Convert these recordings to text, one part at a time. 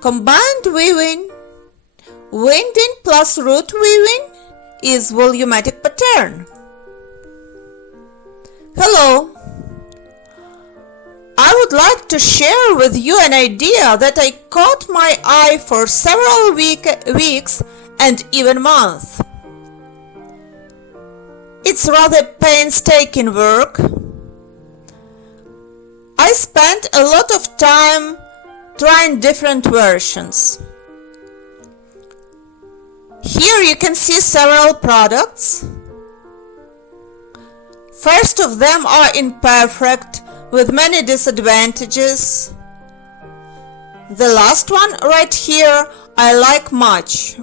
Combined weaving, winding plus root weaving is volumetric pattern. Hello! I would like to share with you an idea that I caught my eye for several weeks and even months. It's rather painstaking work. I spent a lot of time trying different versions. Here you can see several products. First of them are imperfect with many disadvantages. The last one right here I like much,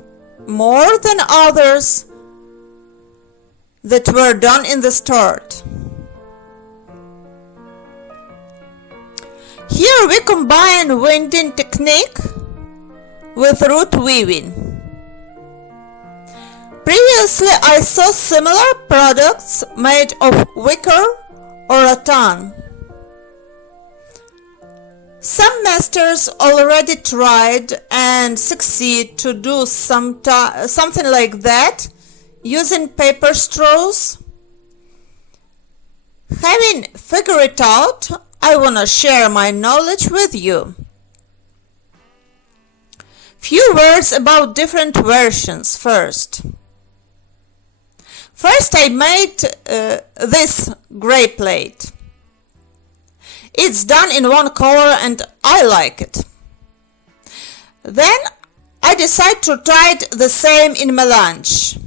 more than others that were done in the start. Here we combine winding technique with root weaving. Previously I saw similar products made of wicker or rattan. Some masters already tried and succeed to do something like that using paper straws. Having figured it out, I want to share my knowledge with you. Few words about different versions first. First I made this gray plate. It's done in one color and I like it. Then I decided to try it the same in melange.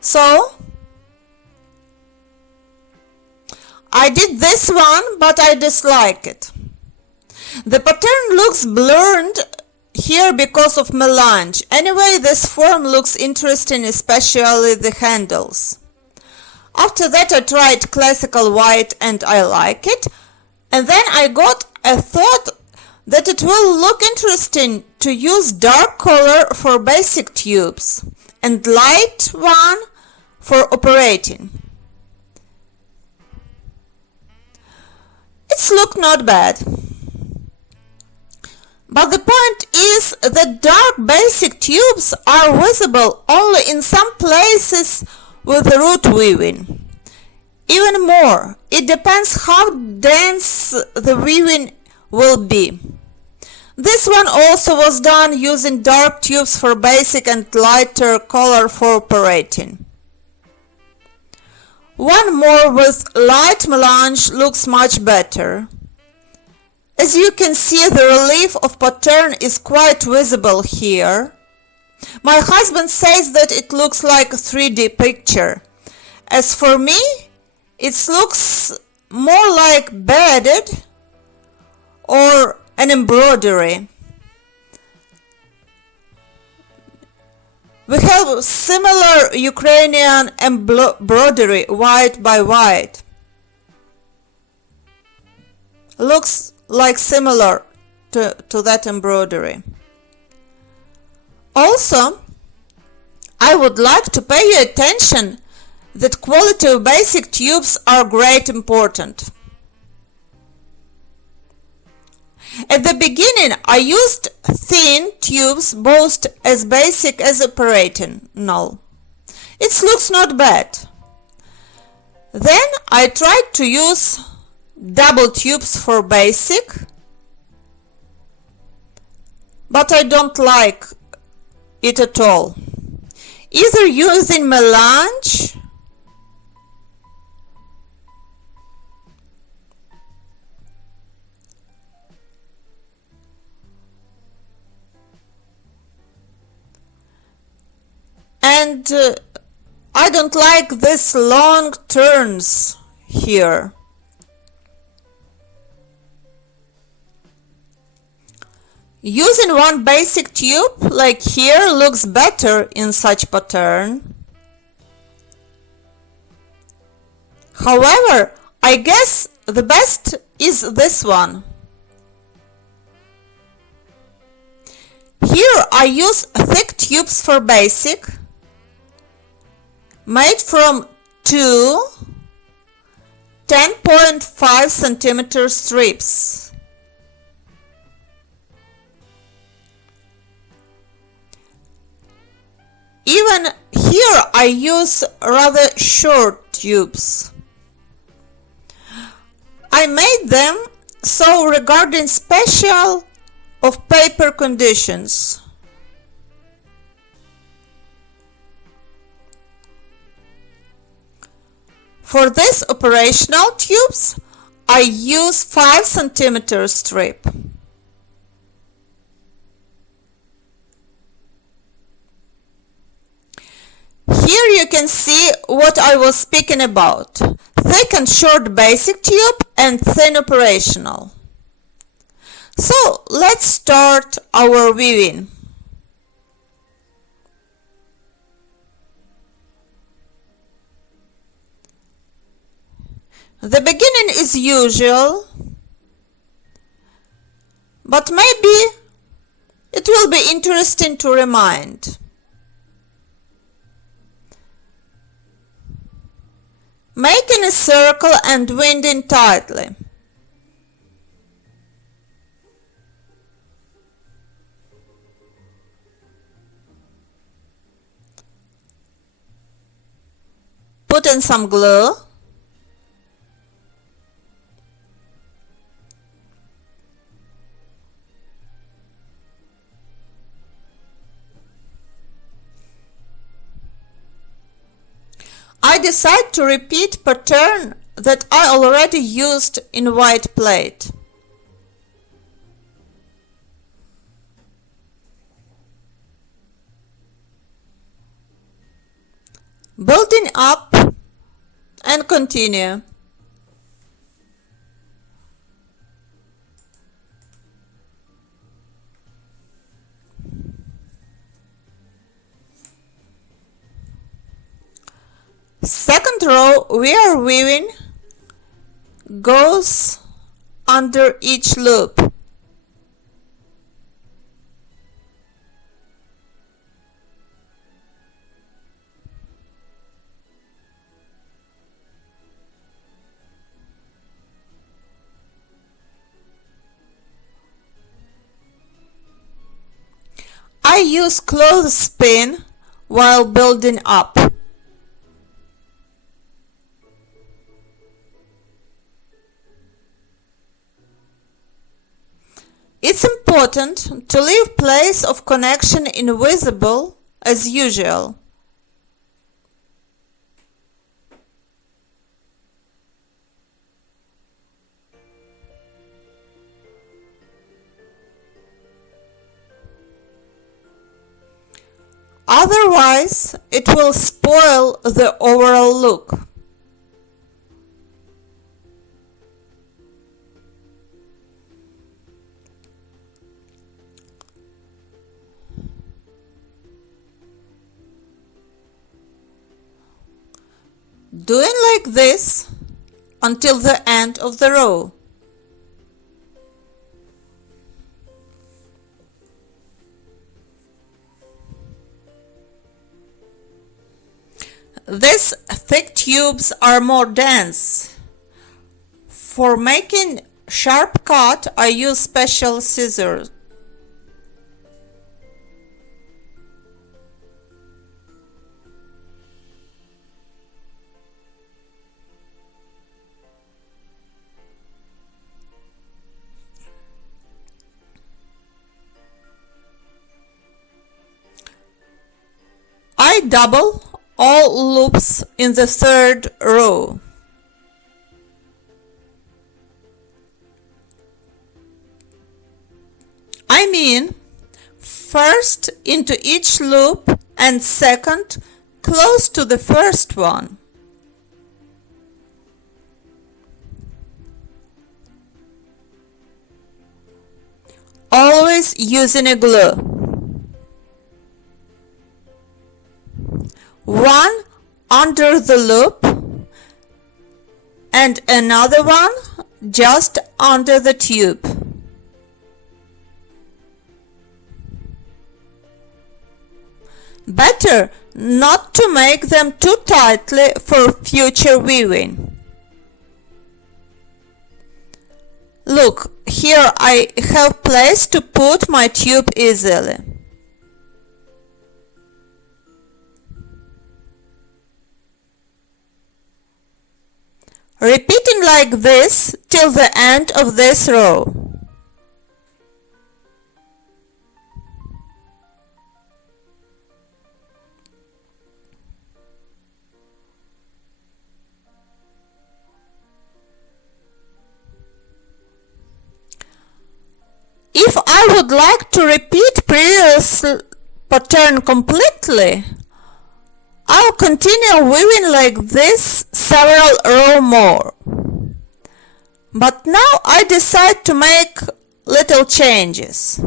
So I did this one, but I dislike it. The pattern looks blurred here because of melange. Anyway, this form looks interesting, especially the handles. After that I tried classical white and I like it. And then I got a thought that it will look interesting to use dark color for basic tubes and light one for operating. It's look not bad. But the point is that dark basic tubes are visible only in some places with root weaving. Even more, it depends how dense the weaving will be. This one also was done using dark tubes for basic and lighter color for operating. One more with light melange looks much better. As you can see, the relief of pattern is quite visible here. My husband says that it looks like a 3D picture. As for me, it looks more like beaded or an embroidery. We have similar Ukrainian embroidery white by white. Looks like similar to that embroidery. Also, I would like to pay you attention that quality of basic tubes are great important. At the beginning I used thin tubes both as basic as operating. No, it looks not bad. Then I tried to use double tubes for basic, but I don't like it at all. Either using melange and I don't like this long turns here. Using one basic tube like here looks better in such pattern. However, I guess the best is this one. Here I use thick tubes for basic, made from 2 10.5 centimeter strips. Even here I use rather short tubes. I made them so regarding special of paper conditions. For this operational tubes, I use 5 centimeter strip. Here you can see what I was speaking about. Thick and short basic tube and thin operational. So let's start our weaving. The beginning is usual, but maybe it will be interesting to remind. Making a circle and winding tightly. Put in some glue. I decide to repeat pattern that I already used in white plate. Building up and continue. Second row we are weaving goes under each loop. I use clothespin while building up. It's important to leave place of connection invisible as usual. Otherwise, it will spoil the overall look. Doing like this until the end of the row. These thick tubes are more dense. For making sharp cut, I use special scissors. I double all loops in the third row. I mean, first into each loop and second close to the first one. Always using a glue. One under the loop and another one just under the tube. Better not to make them too tightly for future weaving. Look, here I have place to put my tube easily. Repeating like this till the end of this row. If I would like to repeat previous pattern completely, I'll continue weaving like this several rows more. But now I decide to make little changes.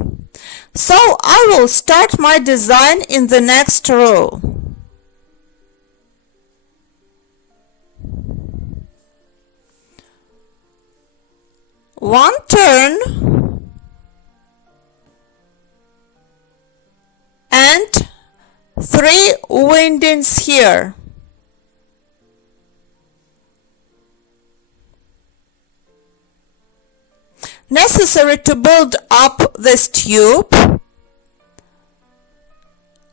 So I will start my design in the next row. One turn and 3 windings here. Necessary to build up this tube,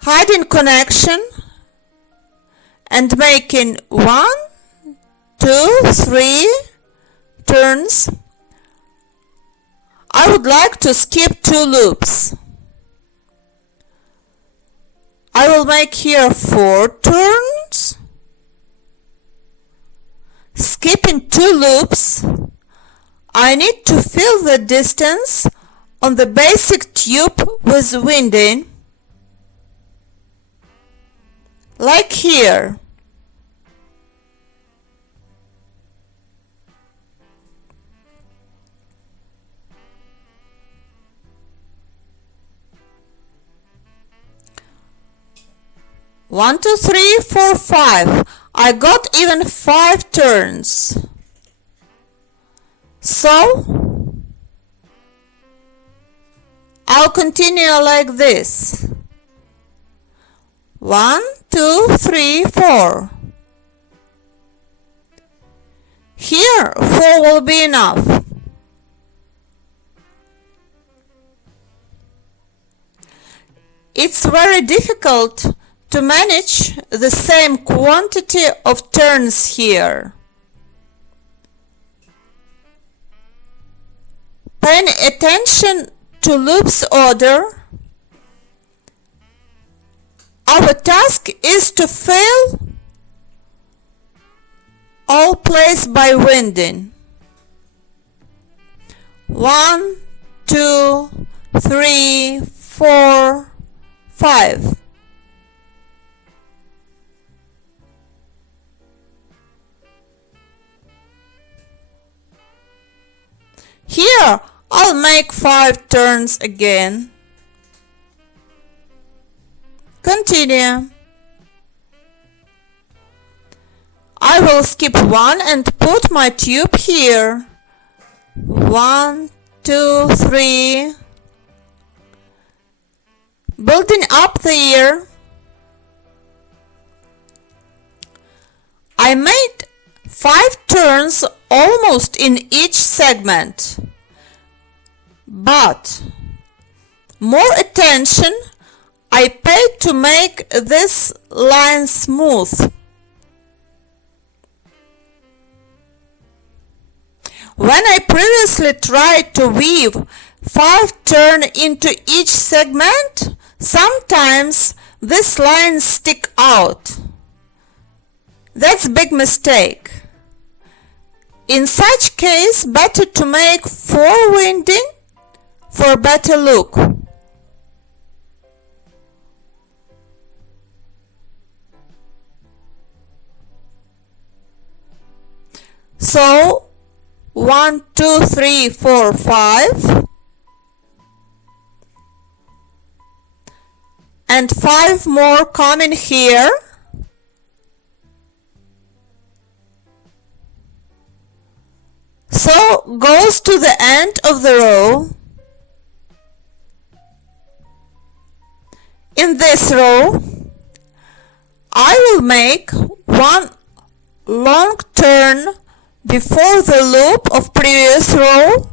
hiding connection and making 1, 2, 3 turns. I would like to skip 2 loops. I will make here 4 turns, skipping 2 loops. I need to fill the distance on the basic tube with winding, like here. One, two, three, four, 5. I got even 5 turns. So I'll continue like this. 1, 2, 3, 4. Here 4 will be enough. It's very difficult to manage the same quantity of turns here. Paying attention to loop's order, our task is to fill all places by winding. 1, 2, 3, 4, 5. Here I'll make 5 turns again. Continue. I will skip 1 and put my tube here. 1, 2, 3. Building up the ear. I made 5 turns almost in each segment, but more attention I paid to make this line smooth. When I previously tried to weave 5 turns into each segment, sometimes these lines stick out. That's a big mistake. In such case, better to make 4 winding for a better look. So 1, 2, 3, 4, 5 and 5 more coming here. So goes to the end of the row. In this row, I will make 1 long turn before the loop of previous row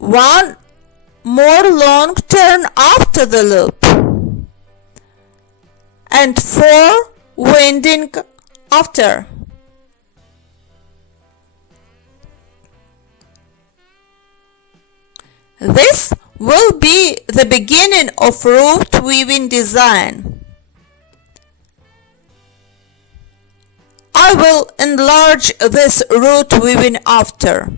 one more long turn after the loop, and 4 winding after. This will be the beginning of root weaving design. I will enlarge this root weaving after.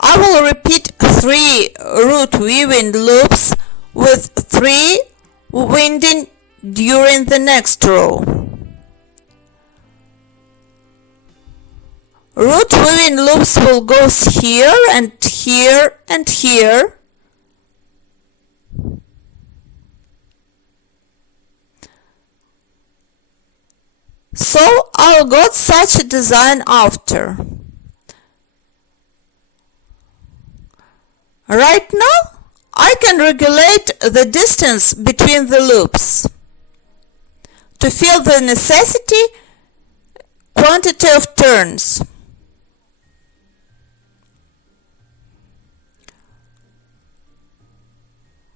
I will repeat 3 root weaving loops with 3 winding during the next row. Root weaving loops will go here and here and here. So I'll got such a design after. Right now I can regulate the distance between the loops to feel the necessity quantity of turns.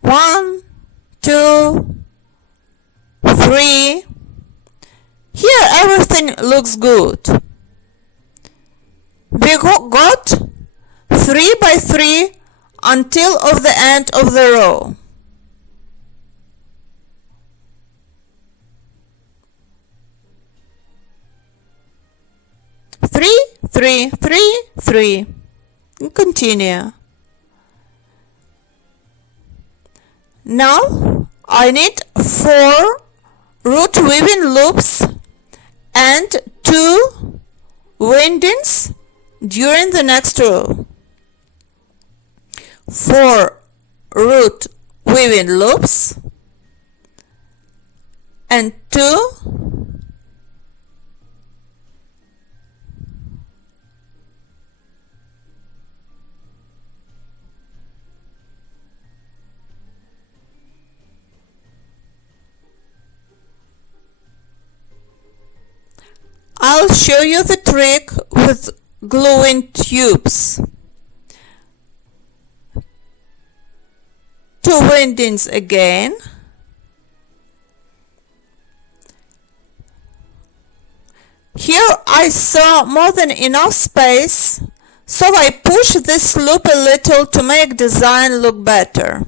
1, 2, 3. Here everything looks good. We got 3 by 3 until of the end of the row. Three, 3, 3, 3. And continue. Now I need 4 root weaving loops and 2 windings during the next row. 4 root weaving loops and 2 I'll show you the trick with gluing tubes. 2 windings again. Here I saw more than enough space, so I push this loop a little to make design look better.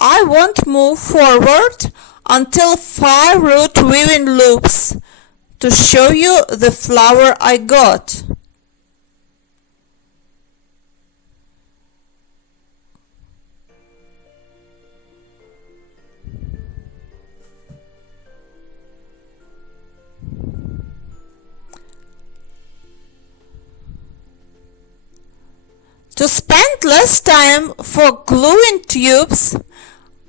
I won't move forward until 5 root weaving loops to show you the flower I got. To spend less time for gluing tubes,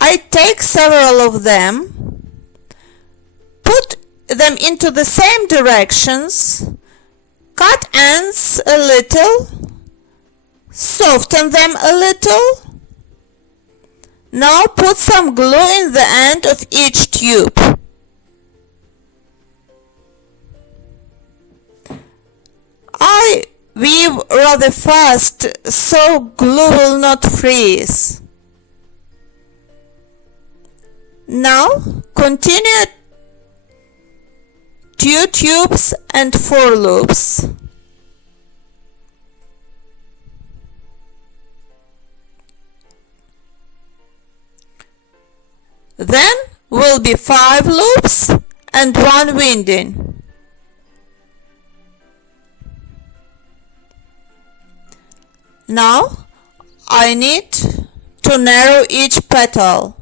I take several of them, put them into the same directions, cut ends a little, soften them a little. Now put some glue in the end of each tube. I weave rather fast, so glue will not freeze. Now continue 2 tubes and 4 loops. Then will be 5 loops and 1 winding. Now I need to narrow each petal.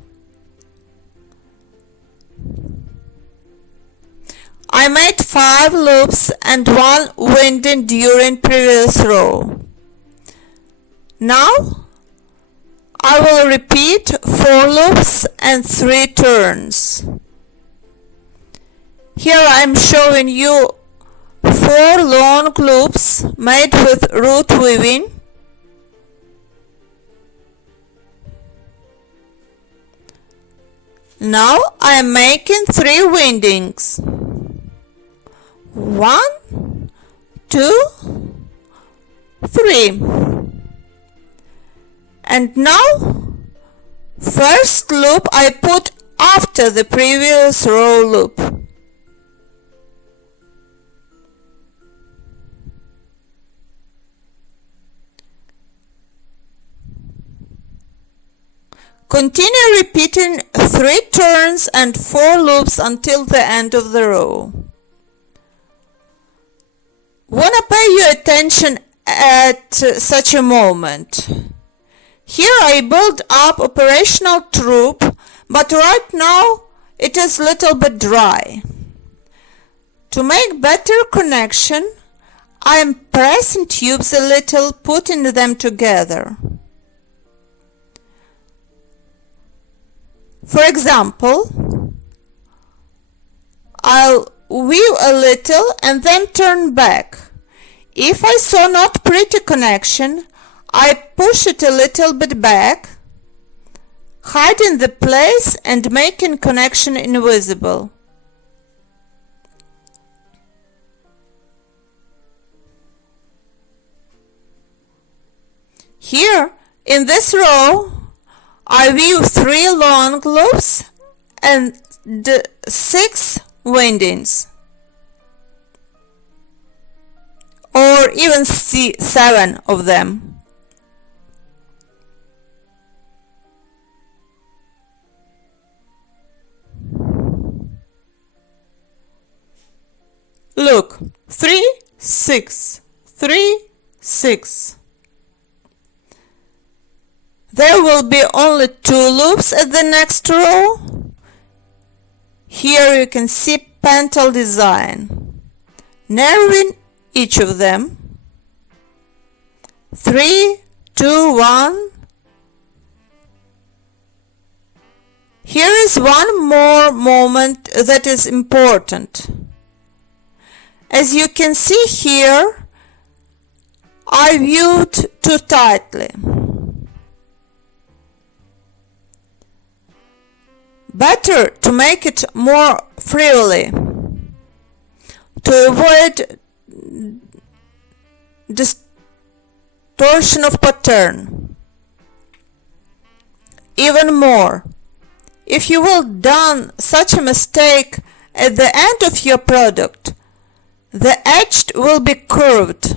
I made 5 loops and 1 winding during previous row. Now I will repeat 4 loops and 3 turns. Here I am showing you 4 long loops made with root weaving. Now I am making 3 windings. 1, 2, 3. And now first loop I put after the previous row loop. Continue repeating 3 turns and 4 loops until the end of the row. Wanna pay your attention at such a moment. Here I build up operational troop, but right now it is a little bit dry. To make better connection, I am pressing tubes a little, putting them together. For example, I'll weave a little and then turn back. If I saw not pretty connection, I push it a little bit back, hiding the place and making connection invisible. Here, in this row, I weave 3 long loops and 6 windings, or even 7 of them. Look, 3, 6, 3, 6. There will be only 2 loops at the next row. Here you can see pentel design. Narrowing each of them. 3, 2, 1. Here is one more moment that is important. As you can see here, I viewed too tightly. Better to make it more freely, to avoid distortion of pattern. Even more, if you will done such a mistake at the end of your product, the edge will be curved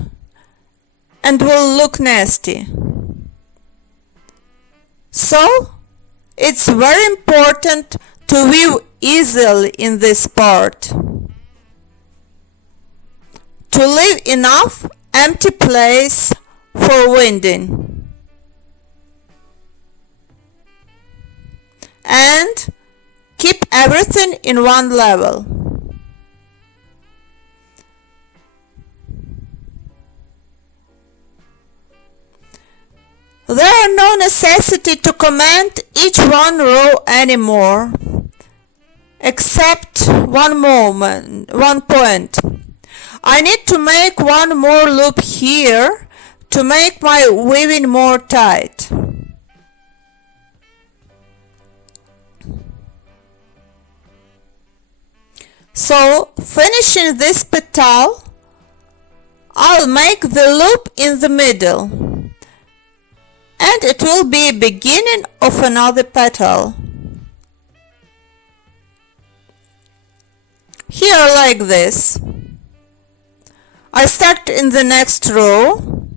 and will look nasty. So, it's very important to weave easily in this part, to leave enough empty place for winding, and keep everything in one level. There are no necessity to comment each one row anymore, except one point. I need to make one more loop here to make my weaving more tight. So, finishing this petal, I'll make the loop in the middle, and it will be beginning of another petal. Here like this. I start in the next row.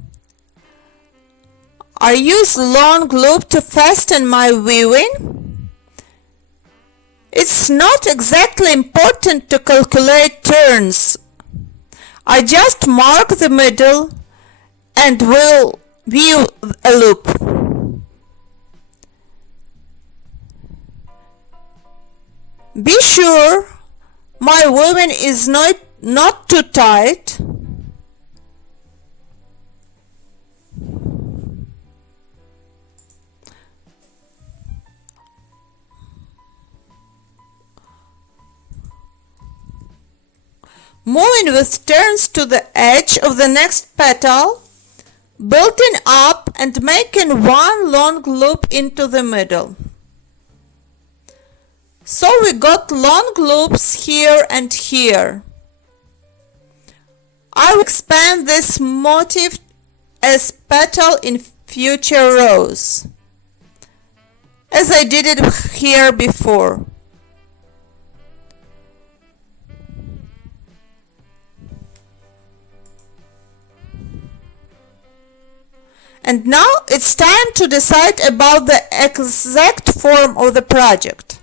I use long loop to fasten my weaving. It's not exactly important to calculate turns. I just mark the middle and will weave a loop. Be sure my weaving is not too tight. moving with turns to the edge of the next petal, building up and making one long loop into the middle. So we got long loops here and here. I will expand this motif as petal in future rows, as I did it here before. And now it's time to decide about the exact form of the project.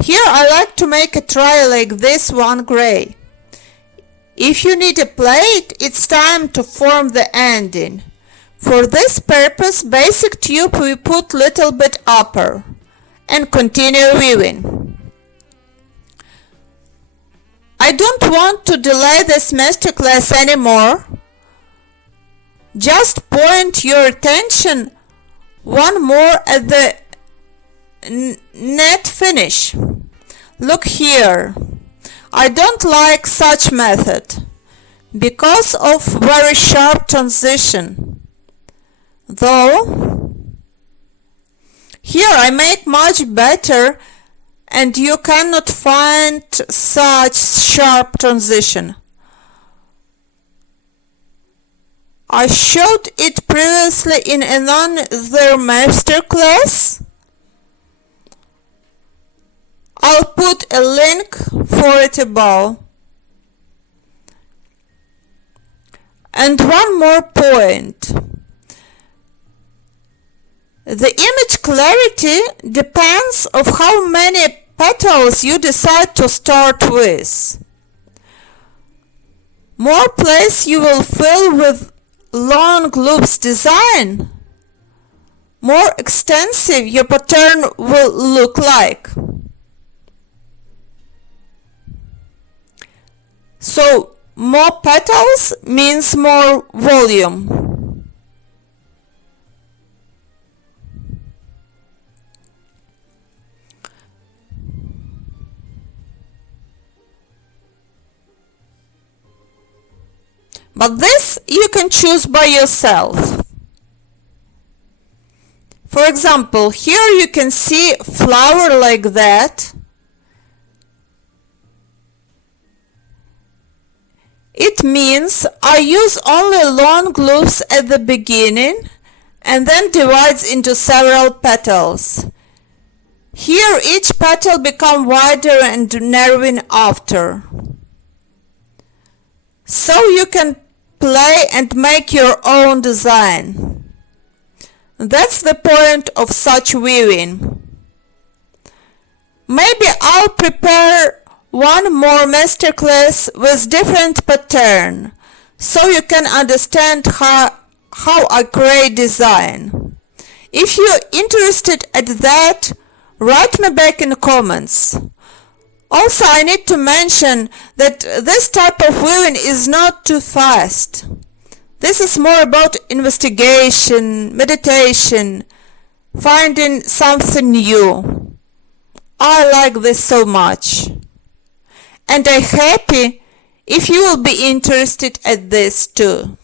Here I like to make a tray like this one gray. If you need a plate, it's time to form the ending. For this purpose, basic tube we put little bit upper and continue weaving. I don't want to delay this masterclass anymore. Just point your attention one more at the net finish. Look here. I don't like such method because of very sharp transition. Though here I make much better and you cannot find such sharp transition. I showed it previously in another masterclass. I'll put a link for it above. And one more point. The image clarity depends on how many petals you decide to start with. More place you will fill with long loops design, more extensive your pattern will look like. So more petals means more volume. But this you can choose by yourself. For example, here you can see flower like that. It means I use only long loops at the beginning and then divides into several petals. Here each petal becomes wider and narrowing after. So you can play and make your own design. That's the point of such weaving. Maybe I'll prepare one more masterclass with different pattern so you can understand how I create design. If you're interested at that, write me back in the comments. Also, I need to mention that this type of weaving is not too fast. This is more about investigation, meditation, finding something new. I like this so much. And I'm happy if you will be interested at this too.